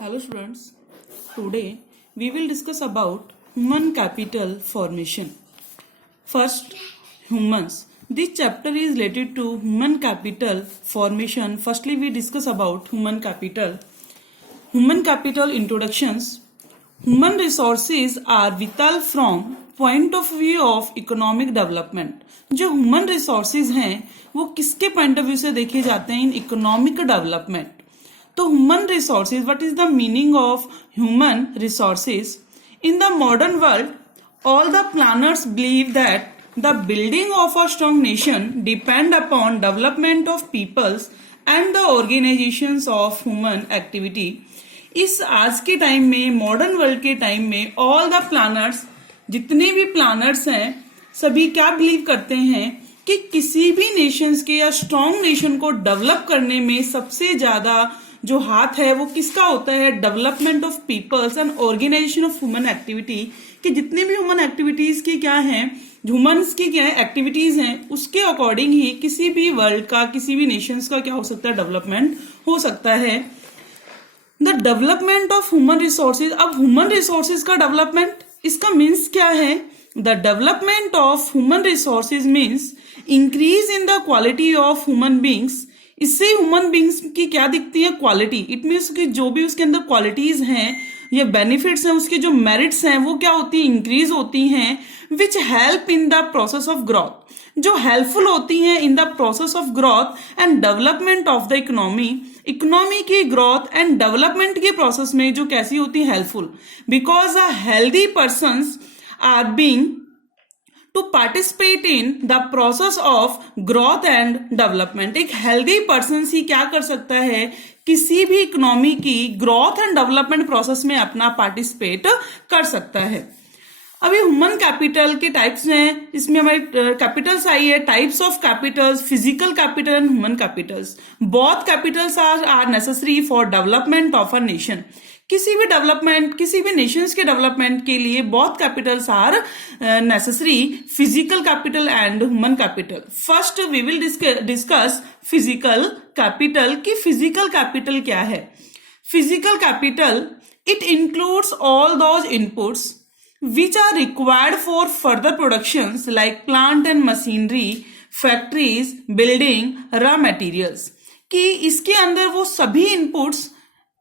Hello students, today we will discuss about human capital formation. First, humans. This chapter is related to human capital formation. Firstly, we discuss about human capital. Human capital introductions. Human resources are vital from point of view of economic development. जो human resources हैं वो किसके point of view से देखे जाते हैं? In economic development. तो human resources, what is the meaning of human resources? In the modern world all the planners believe that the building of a strong nation depend upon development of peoples and the organisations of human activity. इस आज के time में, modern world के time में, all the planners, जितने भी planners हैं, सभी क्या बिलीव करते हैं कि किसी भी नेशंस के या स्ट्रॉन्ग नेशन को डेवलप करने में सबसे ज्यादा जो हाथ है वो किसका होता है? Development of peoples and organisation of human activity. कि जितनी भी ह्यूमन एक्टिविटीज की क्या है, ह्यूमंस की क्या है एक्टिविटीज हैं, उसके अकॉर्डिंग ही किसी भी वर्ल्ड का, किसी भी नेशंस का क्या हो सकता है? डेवलपमेंट हो सकता है. The development of human resources. अब ह्यूमन रिसोर्सेज का डेवलपमेंट, इसका मीन्स क्या है? The development of human resources means increase in the quality of human beings. इससे ह्यूमन बींग्स की क्या दिखती है? क्वालिटी. इट मीन्स कि जो भी उसके अंदर क्वालिटीज हैं या बेनिफिट्स हैं, उसके जो मेरिट्स हैं वो क्या होती है? इंक्रीज होती हैं. Which help in the process of growth, जो हेल्पफुल होती हैं in the process of growth and development of the economy. Economy की ग्रोथ एंड डेवलपमेंट के प्रोसेस में जो कैसी होती है? Helpful. Because a healthy persons are being to participate in the process of growth and development. एक healthy person ही क्या कर सकता है? किसी भी इकोनॉमी की ग्रोथ एंड डेवलपमेंट प्रोसेस में अपना पार्टिसिपेट कर सकता है. अभी ह्यूमन कैपिटल के टाइप्स हैं, इसमें हमारी कैपिटल्स आई है. Types of capitals, physical capital and human capitals. Both capitals are necessary for development of a nation. किसी भी डेवलपमेंट, किसी भी नेशंस के डेवलपमेंट के लिए both capitals are necessary, physical capital and human capital. First we will discuss physical capital. की physical capital क्या है? Physical capital it includes all those inputs which are required for further productions like plant and machinery, factories, building, raw materials. कि इसके अंदर वो सभी inputs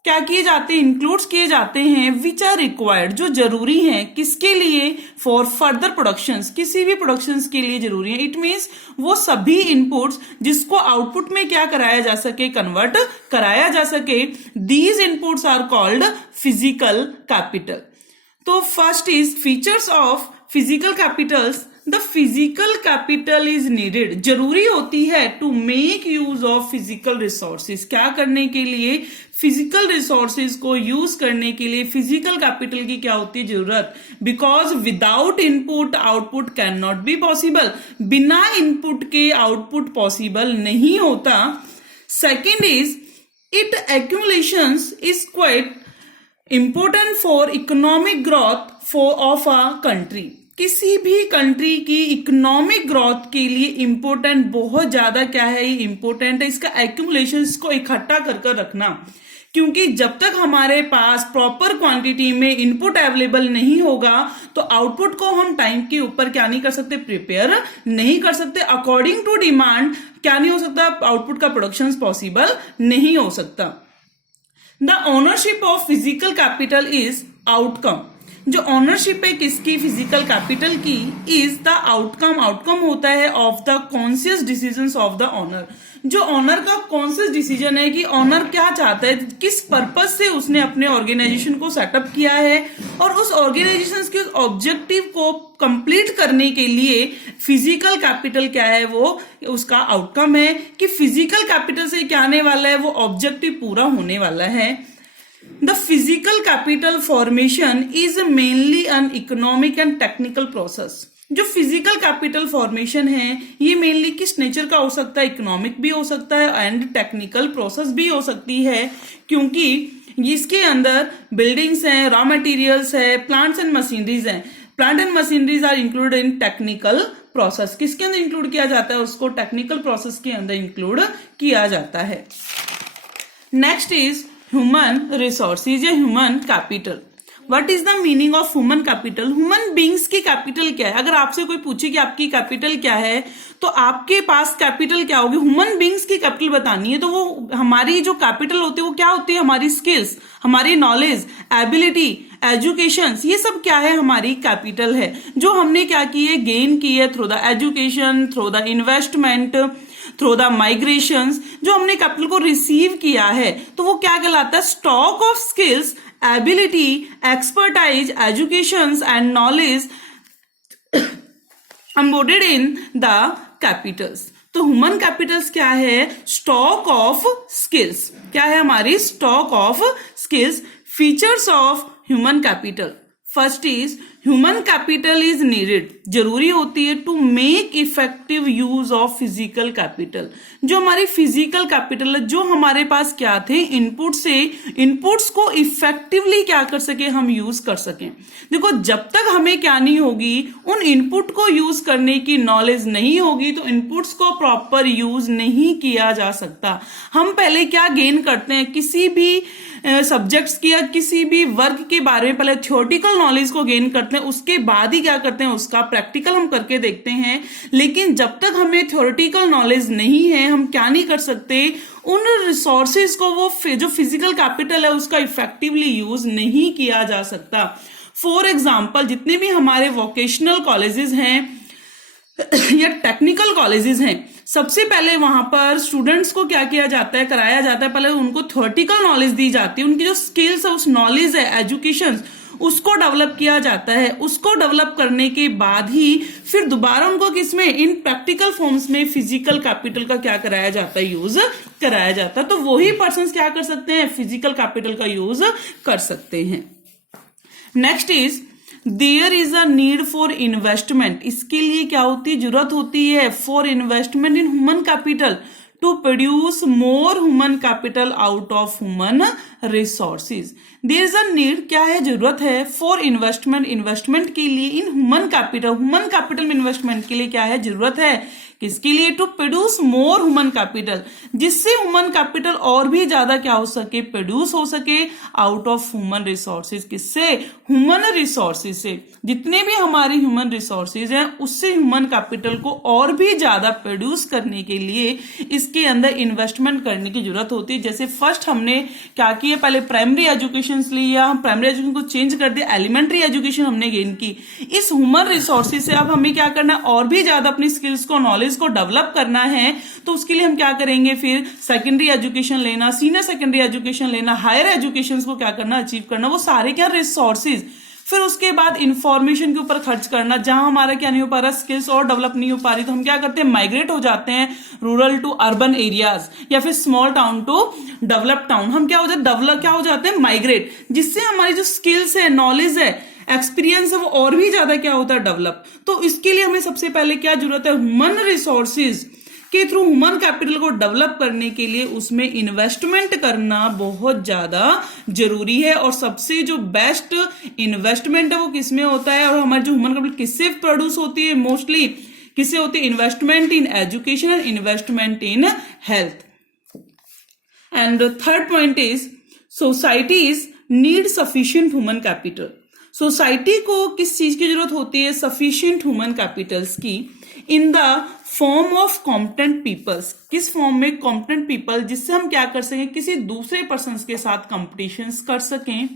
क्या किए जाते हैं? इंक्लूड्स किए जाते हैं. विच आर रिक्वायर्ड, जो जरूरी हैं. किसके लिए? फॉर फर्दर प्रोडक्शंस, किसी भी प्रोडक्शंस के लिए जरूरी है. इट मीन्स वो सभी इनपुट्स जिसको आउटपुट में क्या कराया जा सके? कन्वर्ट कराया जा सके. These inputs are called physical capital. तो first is features of physical capitals. The physical capital is needed, जरूरी होती है to make use of physical resources. क्या करने के लिए? फिजिकल रिसोर्सेज को यूज करने के लिए फिजिकल कैपिटल की क्या होती है? जरूरत. Because without input output can not be possible. बिना इनपुट के आउटपुट पॉसिबल नहीं होता. Second is it एक्यूमुलेशंस is quite important for economic growth of a country. किसी भी कंट्री की इकोनॉमिक ग्रोथ के लिए इंपोर्टेंट, बहुत ज्यादा क्या है? ये इंपोर्टेंट है इसका एक्यूमुलेशन, इसको इकट्ठा कर कर रखना. क्योंकि जब तक हमारे पास प्रॉपर क्वांटिटी में इनपुट अवेलेबल नहीं होगा तो आउटपुट को हम टाइम के ऊपर क्या नहीं कर सकते? प्रिपेयर नहीं कर सकते. अकॉर्डिंग टू डिमांड क्या नहीं हो सकता? आउटपुट का प्रोडक्शन पॉसिबल नहीं हो सकता. The ownership of physical capital is outcome. जो ओनरशिप है किसकी? फिजिकल कैपिटल की. इज द आउटकम, आउटकम होता है of the conscious decisions of the owner. जो ओनर का कॉन्शियस डिसीजन है कि ओनर क्या चाहता है, किस पर्पज से उसने अपने ऑर्गेनाइजेशन को सेटअप किया है और उस ऑर्गेनाइजेशन के ऑब्जेक्टिव को कंप्लीट करने के लिए फिजिकल कैपिटल क्या है? वो उसका आउटकम है कि फिजिकल कैपिटल से क्या आने वाला है? वो ऑब्जेक्टिव पूरा होने वाला है. The physical capital formation is mainly an economic and technical process. जो फिजिकल कैपिटल फॉर्मेशन है ये मेनली किस नेचर का हो सकता है? इकोनॉमिक भी हो सकता है एंड टेक्निकल प्रोसेस भी हो सकती है. क्योंकि इसके अंदर बिल्डिंग्स हैं, रॉ मटेरियल्स है, प्लांट्स एंड मशीनरीज हैं. Plant and machineries are included in technical process. किसके अंदर इंक्लूड किया जाता है? उसको टेक्निकल प्रोसेस के अंदर इंक्लूड किया जाता है. नेक्स्ट इज ह्यूमन रिसोर्सेज या human capital. What is the meaning of human capital? Human beings की कैपिटल क्या है? अगर आपसे कोई पूछे कि आपकी कैपिटल क्या है तो आपके पास कैपिटल क्या होगी? ह्यूमन बींग्स की कैपिटल बतानी है तो वो हमारी जो कैपिटल होती है वो क्या होती है? हमारी स्किल्स, हमारी नॉलेज, एबिलिटी, एजुकेशन, ये सब क्या है? हमारी कैपिटल है जो हमने क्या की है? गेन की है through the education, through the investment, through the migrations, जो हमने कैपिटल को रिसीव किया है तो वो क्या कहलाता है? Stock of skills, ability, expertise, education and knowledge embodied in the capitals. तो ह्यूमन कैपिटल्स क्या है? Stock of skills. क्या है हमारी? Stock of skills. Features of human capital, first is human capital is needed, जरूरी होती है to make effective use of physical capital. जो हमारी फिजिकल कैपिटल है, जो हमारे पास क्या थे? इनपुट से इनपुट्स को इफेक्टिवली क्या कर सके? हम यूज कर सकें। देखो, जब तक हमें क्या नहीं होगी, उन इनपुट को यूज करने की नॉलेज नहीं होगी तो इनपुट्स को प्रॉपर यूज नहीं किया जा सकता। हम पहले क्या गेन करते हैं? किसी भी सब्जेक्ट्स की या किसी भी वर्क के बारे में पहले थ्योरेटिकल नॉलेज को गेन करते हैं, उसके बाद ही क्या करते हैं? उसका प्रैक्टिकल हम करके देखते हैं। लेकिन जब तक हमें थ्योरेटिकल नॉलेज नहीं है, हम क्या नहीं कर सकते? उन रिसोर्सेज को, वो जो फिजिकल कैपिटल है उसका इफेक्टिवली यूज नहीं किया जा सकता। फॉर एग्जाम्पल, जितने भी हमारे वोकेशनल कॉलेजेस हैं या टेक्निकल कॉलेजेस हैं, सबसे पहले वहां पर स्टूडेंट्स को क्या किया जाता है? कराया जाता है, पहले उनको थ्योरेटिकल नॉलेज दी जाती है, उनकी जो स्किल्स है, उस नॉलेज है, एजुकेशन, उसको डेवलप किया जाता है। उसको डेवलप करने के बाद ही फिर दोबारा उनको किसमें? इन प्रैक्टिकल फॉर्म्स में फिजिकल कैपिटल का क्या कराया जाता है? यूज कराया जाता है। तो वही पर्सन क्या कर सकते हैं? फिजिकल कैपिटल का यूज कर सकते हैं। Next is there is a need for investment. इसके लिए क्या होती है? जरूरत होती है for investment in human capital to produce more human capital out of human resources. There is a need, क्या है? जरूरत है फॉर इन्वेस्टमेंट, इन्वेस्टमेंट के लिए in human capital. Human capital में इन्वेस्टमेंट के लिए क्या है? जरूरत है किसके लिए? To produce more human capital, जिससे ह्यूमन कैपिटल और भी ज्यादा क्या हो सके? प्रोड्यूस हो सके आउट ऑफ ह्यूमन रिसोर्सेज। किससे? ह्यूमन रिसोर्सेज से। जितने भी हमारे ह्यूमन रिसोर्सेज हैं उससे ह्यूमन कैपिटल को और भी ज्यादा प्रोड्यूस करने के लिए इसके अंदर इन्वेस्टमेंट करने की जरूरत होती है। जैसे फर्स्ट हमने क्या किया? पहले प्राइमरी एजुकेशन लिया, हम प्राइमरी एजुकेशन को चेंज कर दिया, एलिमेंट्री एजुकेशन हमने गेन की। इस ह्यूमन रिसोर्सेज से अब हमें क्या करना है? और भी ज्यादा अपनी स्किल्स को, नॉलेज को डेवलप करना है। तो उसके लिए हम क्या करेंगे? फिर सेकेंडरी एजुकेशन लेना, सीनियर सेकेंडरी एजुकेशन लेना, हायर एजुकेशन को क्या करना? अचीव करना। वो सारे क्या? रिसोर्सेज। फिर उसके बाद इंफॉर्मेशन के ऊपर खर्च करना। जहां हमारा क्या नहीं हो पा रहा? स्किल्स और डेवलप नहीं हो पा रही, तो हम क्या करते हैं? माइग्रेट हो जाते हैं रूरल टू अर्बन एरियाज या फिर small town to develop town. हम क्या हो जाते? डेवलप क्या हो जाते हैं? माइग्रेट। जिससे हमारी जो स्किल्स है, नॉलेज है, एक्सपीरियंस है, वो और भी ज्यादा क्या होता है? डेवलप। तो इसके लिए हमें सबसे पहले क्या जरूरत है? ह्यूमन रिसोर्सेज के थ्रू ह्यूमन कैपिटल को डेवलप करने के लिए उसमें इन्वेस्टमेंट करना बहुत ज्यादा जरूरी है। और सबसे जो बेस्ट इन्वेस्टमेंट है वो किसमें होता है? और हमारी जो ह्यूमन कैपिटल किससे प्रोड्यूस होती है? मोस्टली किससे होती है? Investment in education and investment in health. And third point is societies need sufficient human capital. Society को किस चीज की जरूरत होती है? सफिशिएंट ह्यूमन कैपिटल्स की, in the form of competent peoples. किस फॉर्म में? कॉम्पिटेंट पीपल, जिससे हम क्या कर सकें? किसी दूसरे पर्सन के साथ कंपटीशन कर सकें।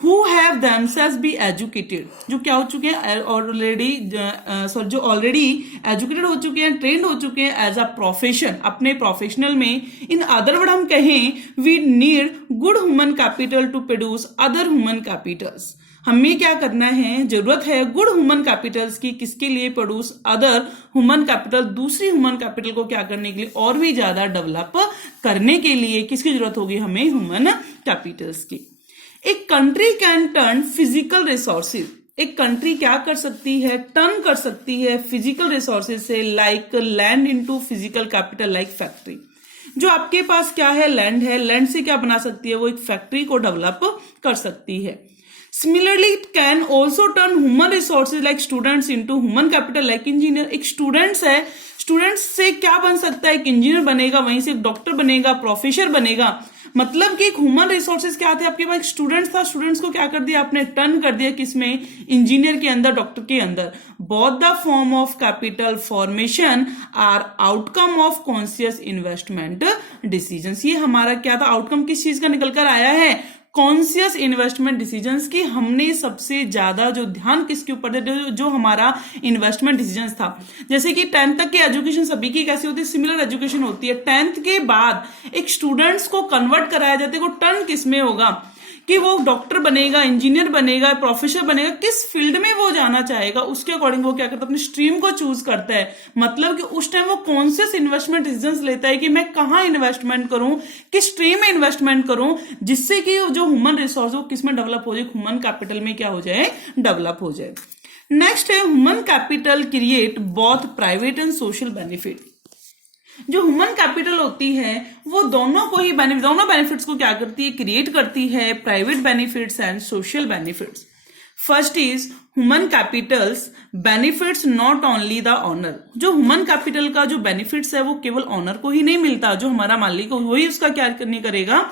Who have themselves be educated, जो क्या हो चुके हैं? ऑलरेडी जो ऑलरेडी एजुकेटेड हो चुके हैं, ट्रेंड हो चुके हैं एज अ प्रोफेशन, अपने प्रोफेशनल में। इन अदर वर्ड हम कहें, we need good human capital to produce other human capitals. हमें क्या करना है? जरूरत है गुड ह्यूमन कैपिटल्स की। किसके लिए? प्रोड्यूस अदर ह्यूमन कैपिटल, दूसरी ह्यूमन कैपिटल को क्या करने के लिए? और भी ज्यादा डेवलप करने के लिए किसकी जरूरत होगी? हमें ह्यूमन कैपिटल्स की। एक country can turn physical resources, एक कंट्री क्या कर सकती है? टर्न कर सकती है फिजिकल रिसोर्सेज से, like land into physical capital, like factory. जो आपके पास क्या है? लैंड है, लैंड से क्या बना सकती है? वो एक फैक्ट्री को डेवलप कर सकती है। Similarly, it can also turn human resources like students into human capital like engineer। एक स्टूडेंट्स है, स्टूडेंट्स से क्या बन सकता है? एक इंजीनियर बनेगा, वहीं से एक डॉक्टर बनेगा, प्रोफेसर बनेगा। मतलब कि एक ह्यूमन रिसोर्सेज क्या थे, आपके पास एक स्टूडेंट्स था, स्टूडेंट्स को क्या कर दिया आपने, टर्न कर दिया किसमें, इंजीनियर के अंदर, डॉक्टर के अंदर। Both the form of capital formation are outcome of conscious investment decisions. ये हमारा क्या था, आउटकम किस चीज का निकल कर आया है, कॉन्शियस इन्वेस्टमेंट डिसीजंस की। हमने सबसे ज्यादा जो ध्यान किसके ऊपर दिया, जो हमारा इन्वेस्टमेंट डिसीजंस था। जैसे कि 10th तक की एजुकेशन सभी की कैसी होती है, सिमिलर एजुकेशन होती है। 10th के बाद एक स्टूडेंट्स को कन्वर्ट कराया जाता है, वो टर्न किसमें होगा कि वो डॉक्टर बनेगा, इंजीनियर बनेगा, प्रोफेसर बनेगा, किस फील्ड में वो जाना चाहेगा, उसके अकॉर्डिंग वो क्या करता है, अपनी स्ट्रीम को चूज करता है। मतलब कि उस टाइम वो कॉन्शियस इन्वेस्टमेंट डिसीजंस लेता है कि मैं कहां इन्वेस्टमेंट करूं, किस स्ट्रीम में इन्वेस्टमेंट करूं, जिससे कि जो ह्यूमन रिसोर्स वो किसमें डेवलप हो जाए, ह्यूमन कैपिटल में क्या हो जाए, डेवलप हो जाए। नेक्स्ट है human capital create both private and social benefit. जो ह्यूमन कैपिटल होती है वो दोनों को ही दोनों बेनिफिट्स को क्या करती है, क्रिएट करती है, private benefits and social benefits. First is human capitals benefits not only the owner. जो ह्यूमन कैपिटल का जो बेनिफिट्स है वो केवल ऑनर को ही नहीं मिलता, जो हमारा मालिक हो वही उसका क्या नहीं करेगा,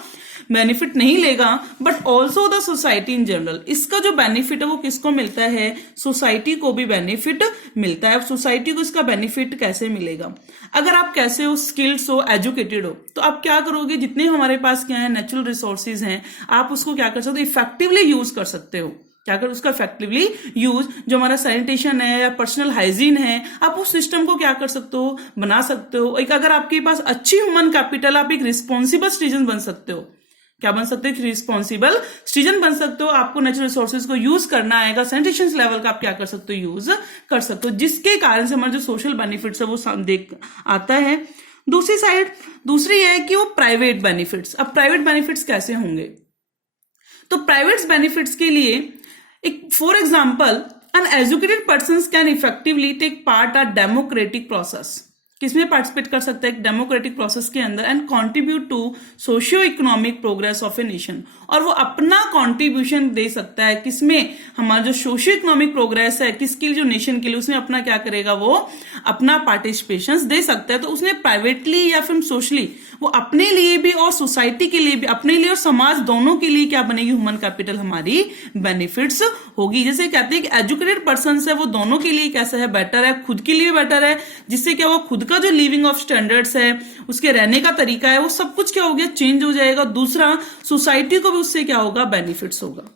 बेनिफिट नहीं लेगा, but also the society in general. इसका जो बेनिफिट है वो किसको मिलता है, सोसाइटी को भी बेनिफिट मिलता है। सोसाइटी को इसका बेनिफिट कैसे मिलेगा, अगर आप कैसे हो, स्किल्स हो, एजुकेटेड हो, तो आप क्या करोगे, जितने हमारे पास क्या है नेचुरल रिसोर्सेज हैं, आप उसको क्या कर सकते हो, इफेक्टिवली यूज कर सकते हो। क्या कर उसका इफेक्टिवली यूज, जो हमारा सैनिटेशन है या पर्सनल हाइजीन है, आप उस सिस्टम को क्या कर सकते हो, बना सकते हो। एक अगर आपके पास अच्छी ह्यूमन कैपिटल, आप एक रिस्पॉन्सिबल सिटीजन बन सकते हो। क्या बन सकते हो, रिस्पॉन्सिबल सिटीजन बन सकते हो। आपको नेचुरल रिसोर्सेज को यूज करना आएगा, सैनिटेशन लेवल का आप क्या कर सकते हो, यूज कर सकते हो, जिसके कारण से हमारे जो सोशल बेनिफिट्स है वो देख आता है। दूसरी साइड दूसरी है कि वो प्राइवेट बेनिफिट्स। अब प्राइवेट बेनिफिट्स कैसे होंगे, तो प्राइवेट बेनिफिट्स के लिए एक for example an educated person can effectively take part a democratic process. किसमें पार्टिसिपेट कर सकता है, एक डेमोक्रेटिक प्रोसेस के अंदर, and contribute to socio economic progress of a nation. और वो अपना कंट्रीब्यूशन दे सकता है किसमें, हमारा जो सोशियो इकोनॉमिक प्रोग्रेस है किसके लिए, जो नेशन के लिए, उसमें अपना क्या करेगा, वो अपना पार्टिसिपेशन दे सकता है। तो उसने प्राइवेटली या फिर सोशली वो अपने लिए भी और सोसाइटी के लिए भी, अपने लिए और समाज दोनों के लिए क्या बनेगी, ह्यूमन कैपिटल हमारी बेनिफिट्स होगी। जैसे कहते हैं कि एजुकेटेड पर्सन है वो दोनों के लिए कैसा है, बेटर है, खुद के लिए बेटर है, जिससे क्या वो खुद का जो लिविंग ऑफ स्टैंडर्ड्स है, उसके रहने का तरीका है, वो सब कुछ क्या हो गया, चेंज हो जाएगा। दूसरा, सोसाइटी को भी उससे क्या होगा, बेनिफिट्स होगा।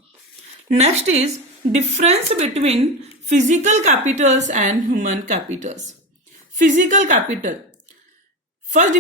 Next is difference between physical Capitals and human Capitals. Physical capital, first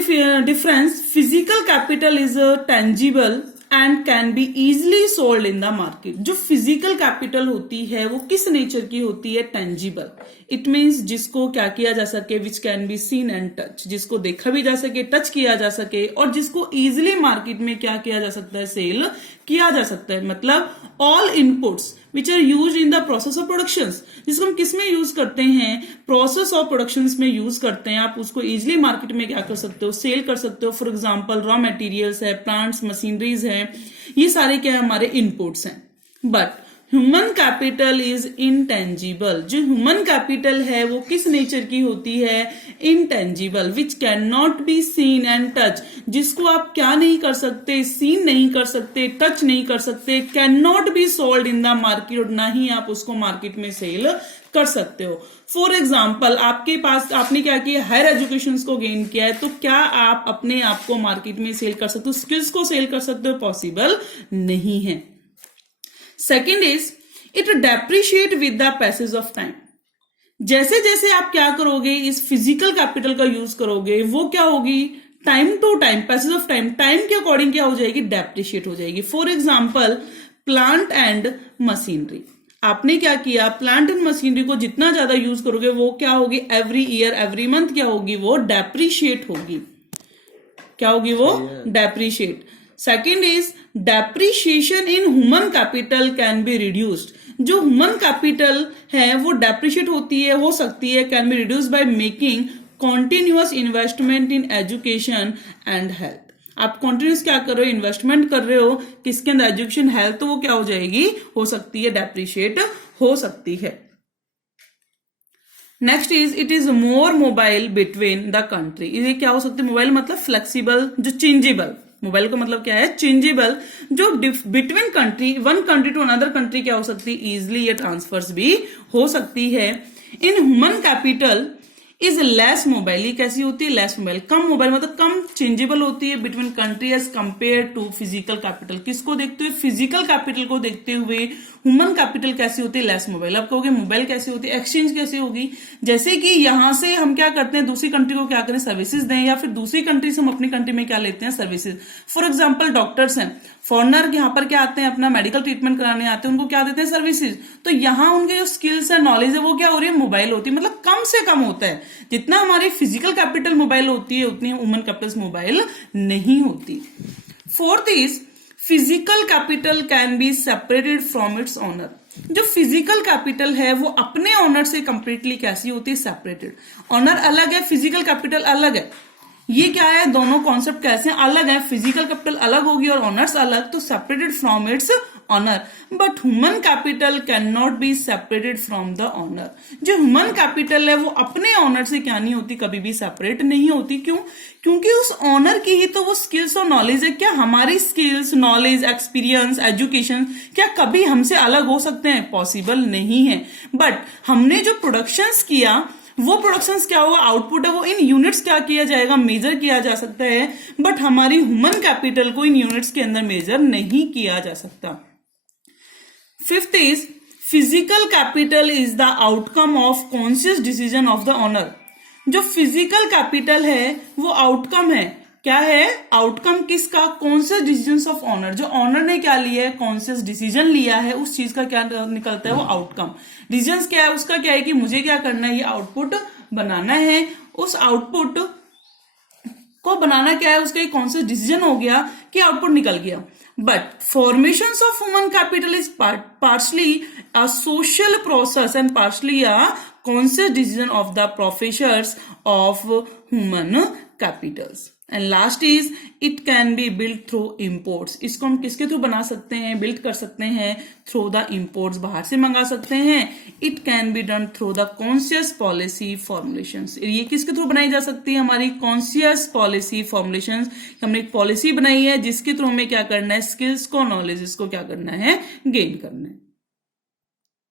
difference, physical capital is tangible and can be easily sold in the market। जो physical capital होती है वो किस नेचर की होती है, tangible। इट मीन्स जिसको क्या किया जा सके, which can be seen and touch, जिसको देखा भी जा सके, टच किया जा सके, और जिसको इजिली मार्केट में क्या किया जा सकता है, सेल किया जा सकता है। मतलब all inputs which are use in the process of production, जिसको हम किस में यूज करते हैं, प्रोसेस ऑफ प्रोडक्शन में यूज करते हैं, आप उसको इजिली मार्केट में क्या कर सकते हो, सेल कर सकते हो। फॉर एग्जाम्पल रॉ मटेरियल्स है, प्लांट्स, मशीनरीज है, ये सारे क्या है, हमारे इनपुट्स हैं। But human capital is intangible. जो ह्यूमन कैपिटल है वो किस नेचर की होती है, intangible, which can not be seen and touch, जिसको आप क्या नहीं कर सकते, सीन नहीं कर सकते, टच नहीं कर सकते, can not be sold in the market, और ना ही आप उसको मार्केट में सेल कर सकते हो। फॉर एग्जाम्पल आपके पास, आपने क्या किया, हायर एजुकेशन को गेन किया है, तो क्या आप अपने आप को मार्केट में सेल कर सकते हो, स्किल्स को सेल कर सकते हो, पॉसिबल नहीं है। Second is it depreciate with the passage of time. जैसे जैसे आप क्या करोगे, इस फिजिकल कैपिटल का यूज करोगे, वो क्या होगी, time to time, passage of time, time के अकॉर्डिंग क्या हो जाएगी, डेप्रिशिएट हो जाएगी। For example plant and machinery, आपने क्या किया, प्लांट एंड मशीनरी को जितना ज्यादा यूज करोगे वो क्या होगी, एवरी ईयर एवरी मंथ क्या होगी, वो डेप्रिशिएट होगी। क्या होगी वो, depreciate. Second is depreciation in human capital can be reduced. जो ह्यूमन कैपिटल है वो डेप्रिशिएट होती है, हो सकती है, can be reduced by making continuous investment in education and health. आप कॉन्टिन्यूस क्या कर रहे हो, इन्वेस्टमेंट कर रहे हो किसके अंदर, एजुकेशन, हेल्थ, तो वो क्या हो जाएगी, हो सकती है, डेप्रिशिएट हो सकती है। Next is it is more mobile between the country. ये क्या हो सकती है, मोबाइल मतलब फ्लेक्सिबल, जो चेंजेबल, मोबाइल का मतलब क्या है, चेंजेबल, जो between country, one country to another country क्या हो सकती है, इजिली ये ट्रांसफर्स भी हो सकती है। इन human capital is less mobile, ये कैसी होती है, लेस मोबाइल, कम मोबाइल, मतलब कम चेंजेबल होती है between country as compare to physical capital. किसको देखते हुए, फिजिकल कैपिटल को देखते हुए ह्यूमन कैपिटल कैसी होती है, लेस मोबाइल। अब कहोगे मोबाइल कैसी होती है, एक्सचेंज कैसे होगी, जैसे कि यहां से हम क्या करते हैं, दूसरी कंट्री को क्या करें, सर्विसेज दें, या फिर दूसरी कंट्री से हम अपनी कंट्री में क्या लेते हैं, सर्विसेज। फॉर एग्जाम्पल डॉक्टर्स हैं, फॉरनर यहाँ पर क्या आते हैं, अपना मेडिकल ट्रीटमेंट कराने आते हैं, उनको क्या देते हैं, सर्विसेज। तो यहाँ उनके जो स्किल्स है, नॉलेज है, वो क्या हो रही है, मोबाइल होती है, मतलब कम से कम होता है। जितना हमारी फिजिकल कैपिटल मोबाइल होती है उतनी ह्यूमन कैपिटल मोबाइल नहीं होती। Fourth is physical capital can be separated from its owner. जो फिजिकल कैपिटल है वो अपने ओनर से कंप्लीटली कैसी होती है, सेपरेटेड। ओनर अलग है, फिजिकल कैपिटल अलग है। ये क्या है, दोनों कॉन्सेप्ट कैसे अलग है, फिजिकल कैपिटल अलग होगी और ऑनर्स अलग, तो separated from its owner. But human capital can not be separated from the owner. जो ह्यूमन कैपिटल है वो अपने ऑनर से क्या नहीं होती, कभी भी सेपरेट नहीं होती। क्यों, क्योंकि उस ऑनर की ही तो वो स्किल्स और नॉलेज है। क्या हमारी स्किल्स, नॉलेज, एक्सपीरियंस, एजुकेशन क्या कभी हमसे अलग हो सकते हैं, पॉसिबल नहीं है। बट हमने जो प्रोडक्शंस किया, वो प्रोडक्शंस क्या होगा, आउटपुट है वो इन यूनिट्स क्या किया जाएगा, मेजर किया जा सकता है। बट हमारी ह्यूमन कैपिटल को इन यूनिट्स के अंदर मेजर नहीं किया जा सकता। Fifth is physical capital is the outcome of conscious decision of the owner. जो फिजिकल कैपिटल है वो आउटकम है, क्या है, आउटकम किसका, कॉन्शियस डिसीजन ऑफ ऑनर। जो ऑनर ने क्या लिया है, कॉन्शियस डिसीजन लिया है, उस चीज का क्या निकलता है, वो आउटकम। डिसीजन क्या है, उसका क्या है कि मुझे क्या करना है, ये आउटपुट बनाना है। उस आउटपुट को बनाना क्या है, उसका एक कॉन्शियस डिसीजन हो गया कि आउटपुट निकल गया। But formation of human capital is partially a social process and partially a conscious decision of the professors of human Capitals. And last is it can be build through imports. इसको हम किसके through बना सकते हैं, build कर सकते हैं, through the imports, बाहर से मंगा सकते हैं। It can be done through the conscious policy formulations. ये किसके थ्रू बनाई जा सकती है, हमारी कॉन्शियस पॉलिसी फॉर्मुलेशंस। हमने एक पॉलिसी बनाई है जिसके थ्रू हमें क्या करना है, स्किल्स को, नॉलेजेस को क्या करना है, गेन करना है।